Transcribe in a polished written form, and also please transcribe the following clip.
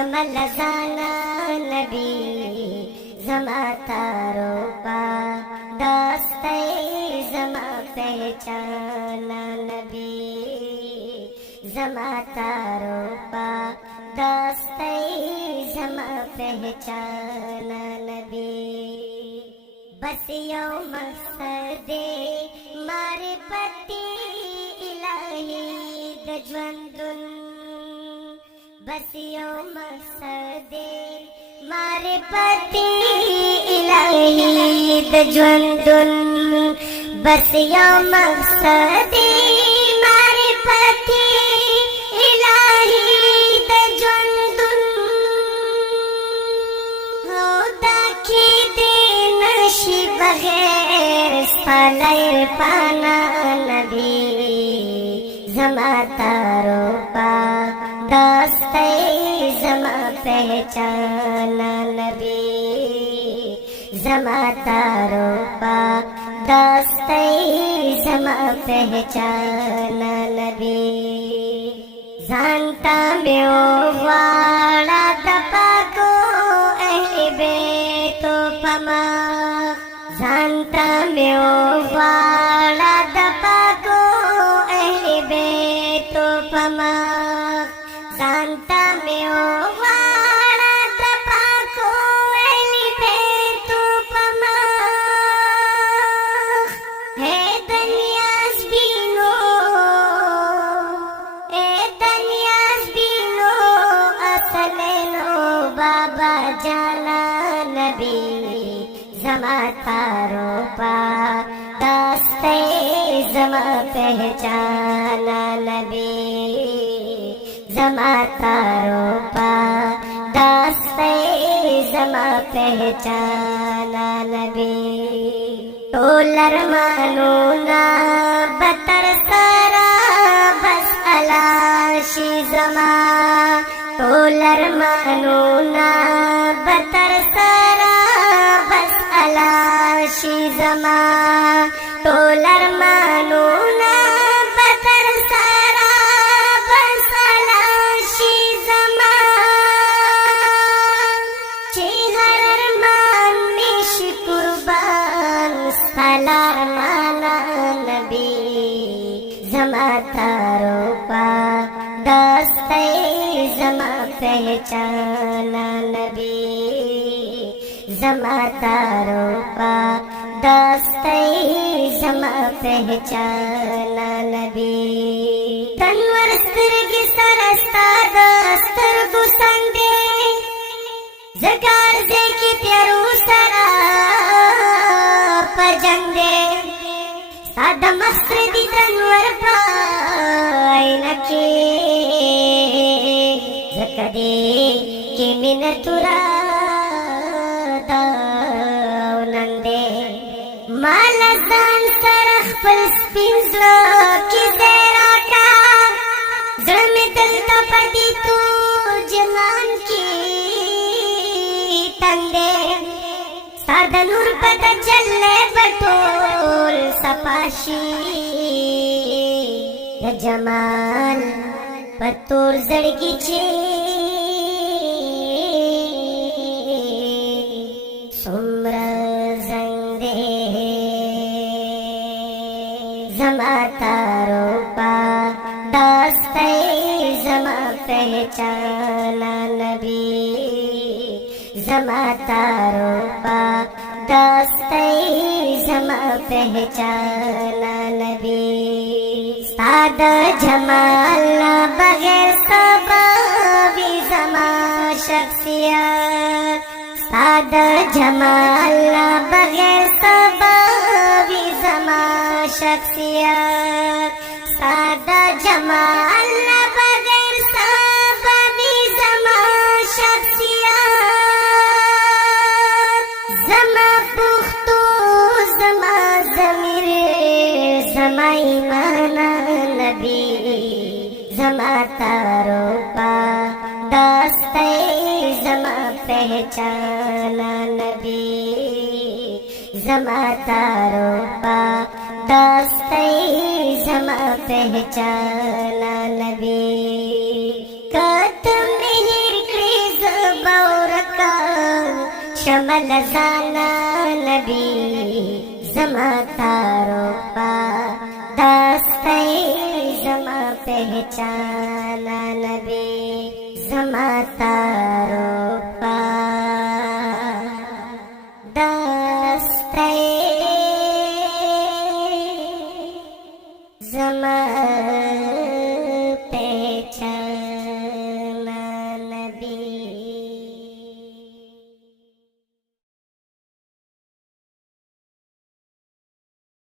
जमल जाना नबी जमा तारो पा दास्ते जमा पहचाना नबी जमा तारो पा दास्ते जमा पहचाना नबी बस यो मकसदे मारे पति इलाही दज्वंदुन बस यो मकसदे मारे पति इलाही दज्वंदुन बस यो मकसदे मारे पति इलाही दज्वंदुन हो दाखी दे नशी बगैर सलैर पाना नबी जमा तारो पा दास्ते जमा पहचाना नबी जमा तारो पा दास्ते जमा पहचाना नबी जानता म्यो वाला दपा को अहले बेतो पमा जानता म्यो वाला दपा को अहले बेतो पमा जानता म्यो वाला दपा को अहले बेतो पमा है दुनियास बीनो असलेनो बाबा जाना नबी जमा तारो पा दास्ते जमा पहचाना नबी जमा तारो पा दास्ते जमा पहचाना नबी टोलर मानो ना बतर सारा बस अलाशी जमा टोलर मानो ना बतर सारा बस अलाशी जमा टोलर मानो ना बतर सारा बस अलाशी जमा चेहर मान निश कुर्बान सलार माना नबी जमा तारो पा दास्ते जमा पहचाना नबी जमा तारो पा दास्ते जमा पहचाना नबी तनवर स्तिर्ग सरस्ता दस्तर गुसंदे जगार जे की तेरू सरा पजंदे सादा मस्रदी तनवर पाई नके जकदे के मिनतुरा दाउनंदे मालजान सरख पल स्पिंजलो की जेरा का जड़ में दलता पड़ी तू जहान की तंदे सादा नूर पता चले बटोल सपाशी जमाल पतोर जड़गी चे सुम्र जंदे जमा तारो पा दास्ते जमा पहचाना नबी जमा तारो पा दास्ते जमा पहचाना नबी सादा जमाल बगैर सबावी जमा शख्सियत सादा जमाल बगैर सबावी जमा शख्सियत सादा जमाल बगैर सबावी जमा शख्सियत जमा पुख्तो जमा जमीर जमा ईमाना नबी जमा तारो पा दास्ते जमा पहचाना नबी जमा तारो पा दास्ते जमा पहचाना नबी कत मिहिर क्रिज शमल जाना नबी जमा तारो पा दस्ते जमा पहचाना नबी जमा तारो